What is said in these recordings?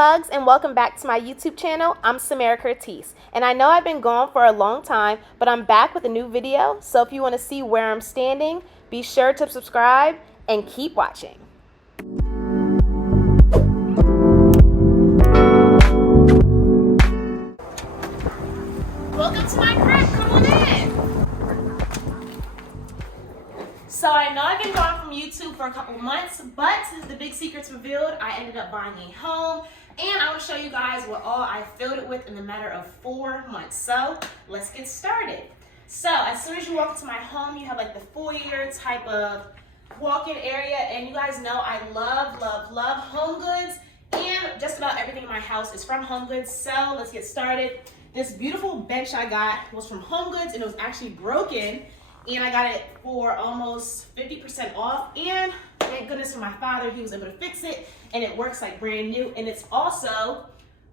bugs, and welcome back to my YouTube channel. I'm Samara Curtiss, and I know I've been gone for a long time, but I'm back with a new video. So if you want to see where I'm standing, be sure to subscribe and keep watching. Welcome to my crib. Come on in. So I know I've been gone from YouTube for a couple months, but the big secret's revealed. I ended up buying a home, and I want to show you guys what all I filled it with in the matter of 4 months. So let's get started. So as soon as you walk into my home, you have like the foyer type of walk-in area, and you guys know I love Home Goods, and just about everything in my house is from Home Goods. So let's get started. This beautiful bench I got was from Home Goods, and it was actually broken. And I got it for almost 50% off, and thank goodness for my father, he was able to fix it, and it works like brand new. And it's also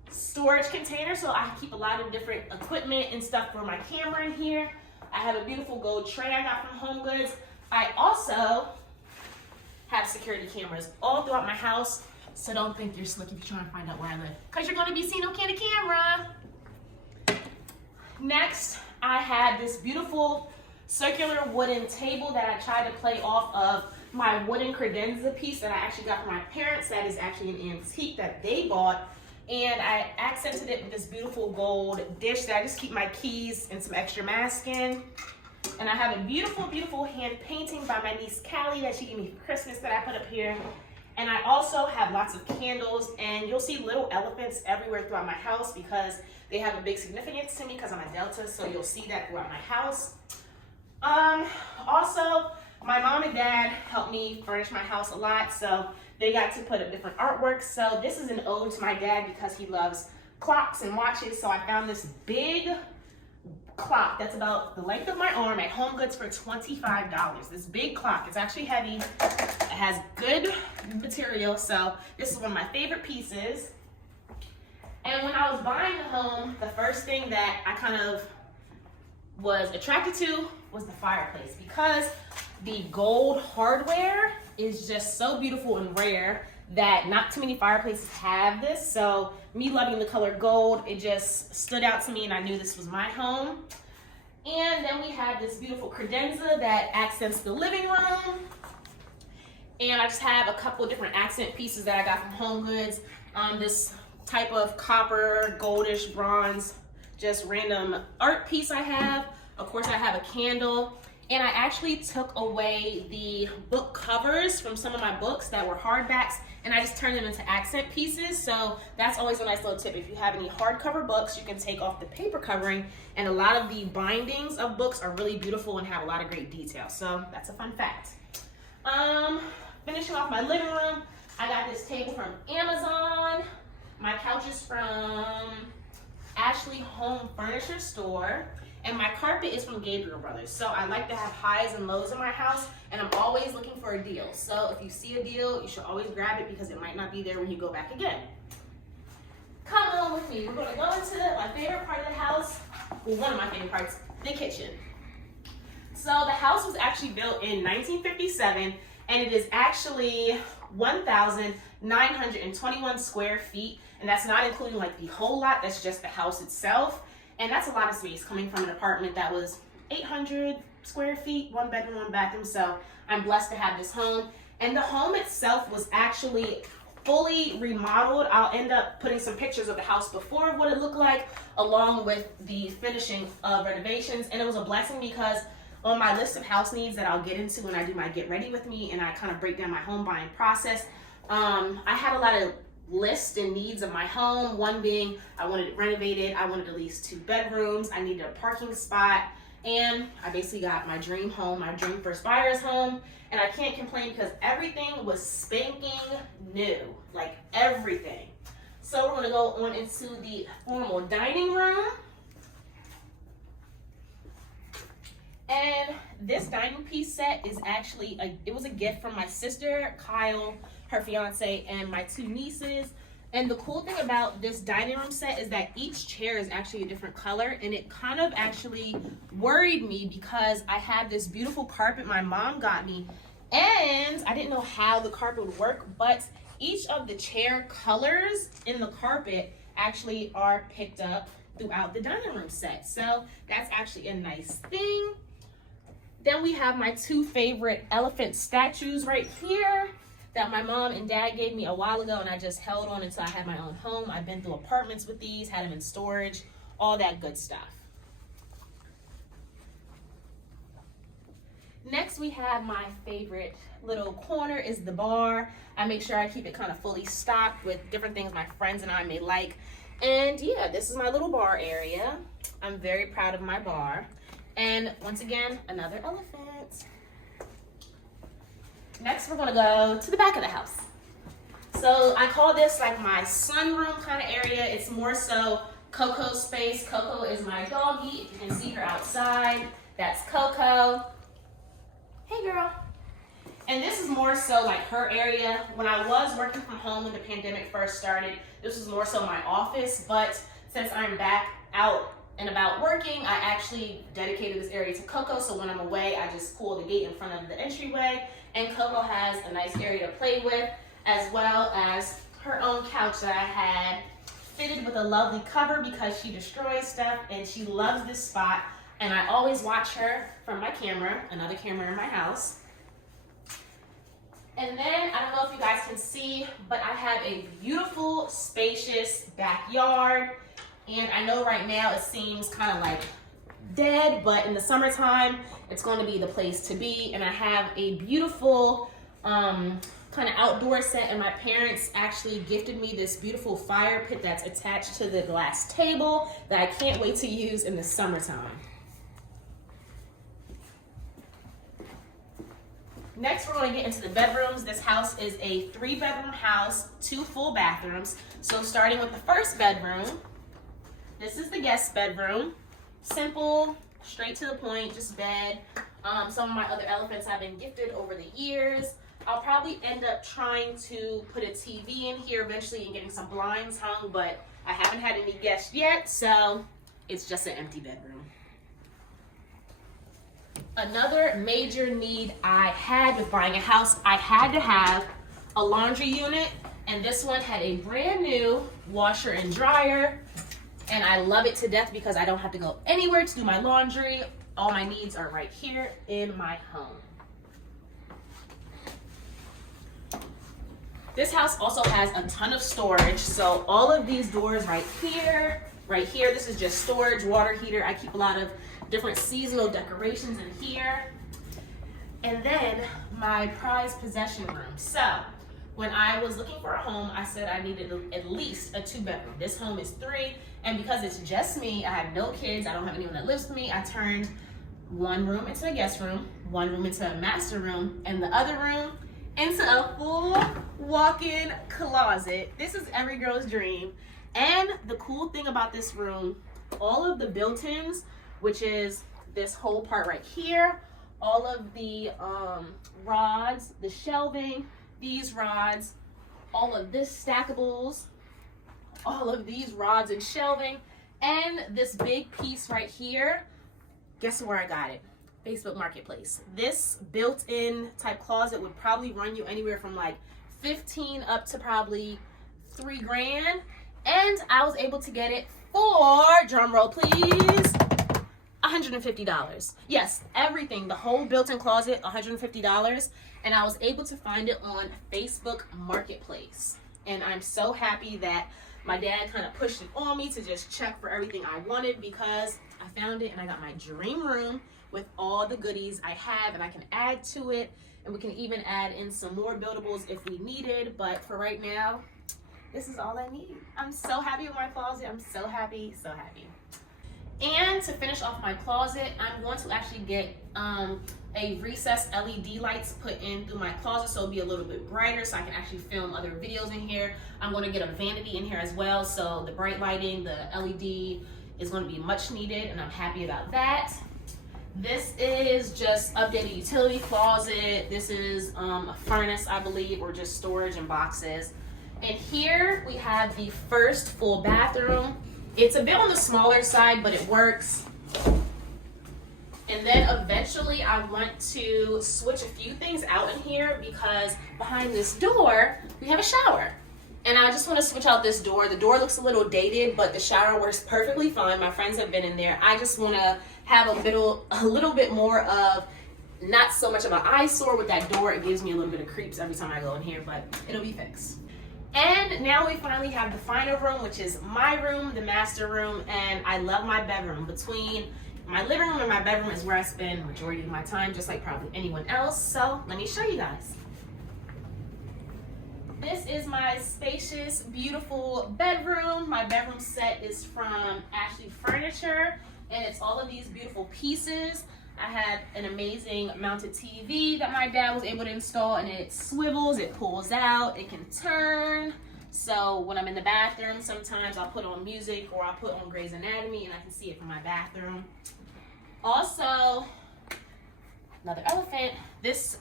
storage container, so I keep a lot of different equipment and stuff for my camera in here. I have a beautiful gold tray I got from Home Goods. I also have security cameras all throughout my house, so don't think you're slick if you're trying to find out where I live, because you're going to be seen on camera. Next, I had this beautiful circular wooden table that I tried to play off of my wooden credenza piece that I actually got from my parents. That is actually an antique that they bought, and I accented it with this beautiful gold dish that I just keep my keys and some extra masking. And I have a beautiful hand painting by my niece Callie that she gave me for Christmas that I put up here. And I also have lots of candles, and you'll see little elephants everywhere throughout my house because they have a big significance to me because I'm a Delta, so you'll see that throughout my house. Also, my mom and dad helped me furnish my house a lot, so they got to put up different artwork. So this is an ode to my dad because he loves clocks and watches. So I found this big clock that's about the length of my arm at Home Goods for $25. This big clock, it's actually heavy. It has good material, so this is one of my favorite pieces. And when I was buying the home, the first thing that I kind of was attracted to was the fireplace, because the gold hardware is just so beautiful and rare that not too many fireplaces have this. So me loving the color gold, it just stood out to me, and I knew this was my home. And then we have this beautiful credenza that accents the living room. And I just have a couple of different accent pieces that I got from Home Goods. This type of copper, goldish, bronze, just random art piece I have. Of course, I have a candle, and I actually took away the book covers from some of my books that were hardbacks, and I just turned them into accent pieces. So that's always a nice little tip. If you have any hardcover books, you can take off the paper covering, and a lot of the bindings of books are really beautiful and have a lot of great detail. So that's a fun fact. Finishing off my living room, I got this table from Amazon. My couch is from Ashley Home Furniture Store. And my carpet is from Gabriel Brothers. So I like to have highs and lows in my house, and I'm always looking for a deal. So if you see a deal, you should always grab it because it might not be there when you go back again. Come on with me. We're going to go into my favorite part of the house. Well, one of my favorite parts, the kitchen. So the house was actually built in 1957, and it is actually 1,921 square feet. And that's not including like the whole lot, that's just the house itself. And that's a lot of space coming from an apartment that was 800 square feet, 1 bedroom, 1 bathroom. So I'm blessed to have this home. And the home itself was actually fully remodeled. I'll end up putting some pictures of the house before of what it looked like, along with the finishing of renovations. And it was a blessing because on my list of house needs that I'll get into when I do my get ready with me and I kind of break down my home buying process, I had a lot of list and needs of my home. One being I wanted it renovated, I wanted at least 2 bedrooms, I needed a parking spot, and I basically got my dream home, my dream first buyer's home. And I can't complain because everything was spanking new, like everything. So we're going to go on into the formal dining room. And this dining piece set is actually it was a gift from my sister Kyle, her fiance, and my 2 nieces. And the cool thing about this dining room set is that each chair is actually a different color, and it kind of actually worried me because I had this beautiful carpet my mom got me, and I didn't know how the carpet would work, but each of the chair colors in the carpet actually are picked up throughout the dining room set. So that's actually a nice thing. Then we have my two favorite elephant statues right here that my mom and dad gave me a while ago, and I just held on until I had my own home. I've been through apartments with these, had them in storage, all that good stuff. Next, we have my favorite little corner is the bar. I make sure I keep it kind of fully stocked with different things my friends and I may like. And yeah, this is my little bar area. I'm very proud of my bar. And once again, another elephant. Next, we're gonna go to the back of the house. So I call this like my sunroom kind of area. It's more so Coco's space. Coco is my doggie. If you can see her outside, that's Coco. Hey girl. And this is more so like her area. When I was working from home when the pandemic first started, this was more so my office, but since I'm back out and about working, I actually dedicated this area to Coco, so when I'm away, I just pull the gate in front of the entryway, and Coco has a nice area to play with, as well as her own couch that I had fitted with a lovely cover because she destroys stuff and she loves this spot. And I always watch her from my camera, another camera in my house. And then, I don't know if you guys can see, but I have a beautiful, spacious backyard. And I know right now it seems kind of like dead, but in the summertime, it's going to be the place to be. And I have a beautiful kind of outdoor set, and my parents actually gifted me this beautiful fire pit that's attached to the glass table that I can't wait to use in the summertime. Next, we're going to get into the bedrooms. This house is a 3-bedroom house, 2 full bathrooms. So starting with the first bedroom, this is the guest bedroom. Simple, straight to the point, just bed. Some of my other elephants have been gifted over the years. I'll probably end up trying to put a TV in here eventually and getting some blinds hung, but I haven't had any guests yet, so it's just an empty bedroom. Another major need I had with buying a house, I had to have a laundry unit, and this one had a brand new washer and dryer, and I love it to death because I don't have to go anywhere to do my laundry. All my needs are right here in my home. This house also has a ton of storage, so all of these doors right here, this is just storage, water heater. I keep a lot of different seasonal decorations in here. And then my prized possession room. So when I was looking for a home, I said I needed at least a 2-bedroom. This home is 3, and because it's just me, I have no kids, I don't have anyone that lives with me, I turned one room into a guest room, one room into a master room, and the other room into a full walk-in closet. This is every girl's dream. And the cool thing about this room, all of the built-ins, which is this whole part right here, all of the rods, the shelving, these rods, all of this stackables, all of these rods and shelving, and this big piece right here. Guess where I got it? Facebook Marketplace. This built-in type closet would probably run you anywhere from like 15 up to probably $3 grand, and I was able to get it for, drum roll please, $150. Yes, everything, the whole built-in closet, $150, and I was able to find it on Facebook Marketplace. And I'm so happy that my dad kind of pushed it on me to just check for everything I wanted, because I found it and I got my dream room with all the goodies I have, and I can add to it, and we can even add in some more buildables if we needed. But for right now, this is all I need. I'm so happy with my closet. I'm so happy, so happy. And to finish off my closet, I'm going to actually get a recessed LED lights put in through my closet so it'll be a little bit brighter so I can actually film other videos in here. I'm going to get a vanity in here as well, so the bright lighting, the LED is going to be much needed, and I'm happy about that. This is just updated utility closet. This is a furnace, I believe, or just storage and boxes. And here we have the first full bathroom. It's a bit on the smaller side, but it works. And And then eventually I want to switch a few things out in here because behind this door, we have a shower. And I just want to switch out this door. The door looks a little dated, but the shower works perfectly fine. My friends have been in there. I just want to have a little bit more of, not so much of an eyesore with that door. It gives me a little bit of creeps every time I go in here, but it'll be fixed. And now we finally have the final room, which is my room, the master room, and I love my bedroom. Between my living room and my bedroom is where I spend the majority of my time, just like probably anyone else. So let me show you guys. This is my spacious, beautiful bedroom. My bedroom set is from Ashley Furniture, and it's all of these beautiful pieces. I have an amazing mounted TV that my dad was able to install, and it swivels, it pulls out, it can turn. So when I'm in the bathroom, sometimes I'll put on music or I'll put on Grey's Anatomy and I can see it from my bathroom. Also, another elephant, this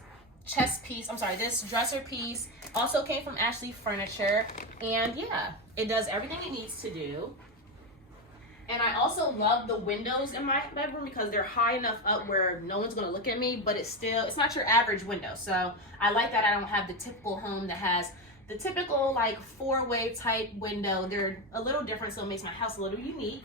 this dresser piece also came from Ashley Furniture. And yeah, it does everything it needs to do. And I also love the windows in my bedroom because they're high enough up where no one's gonna look at me, but it's not your average window. So I like that I don't have the typical home that has the typical like 4-way type window. They're a little different, so it makes my house a little unique.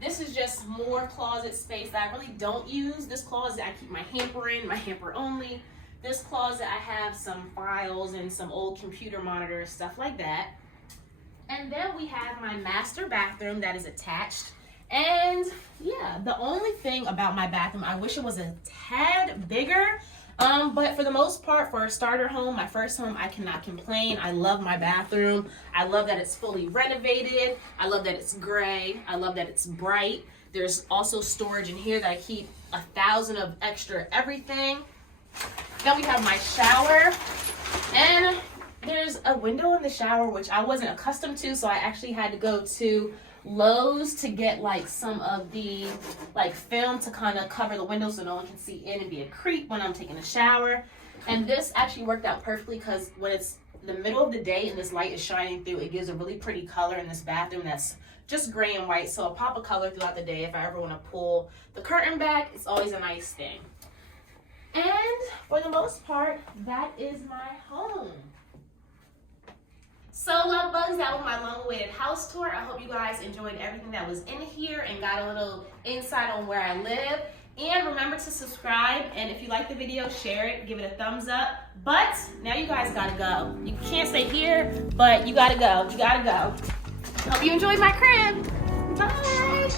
This is just more closet space that I really don't use. This closet I keep my hamper in, my hamper only. This closet I have some files and some old computer monitors, stuff like that. And then we have my master bathroom that is attached. And yeah, the only thing about my bathroom, I wish it was a tad bigger. But for the most part, for a starter home, my first home, I cannot complain. I love my bathroom. I love that it's fully renovated. I love that it's gray. I love that it's bright. There's also storage in here that I keep 1,000 of extra everything. Then we have my shower. And there's a window in the shower, which I wasn't accustomed to, so I actually had to go to Lowe's to get like some of the like film to kind of cover the window so no one can see in and be a creep when I'm taking a shower. And this actually worked out perfectly because when it's the middle of the day and this light is shining through, it gives a really pretty color in this bathroom that's just gray and white. So I'll pop a color throughout the day. If I ever want to pull the curtain back, it's always a nice thing. And for the most part, that is my home. So love bugs, that was my long-awaited house tour. I hope you guys enjoyed everything that was in here and got a little insight on where I live. And remember to subscribe, and if you like the video, share it, give it a thumbs up. But now you guys gotta go. You can't stay here, but you gotta go. You gotta go. Hope you enjoyed my crib. Bye.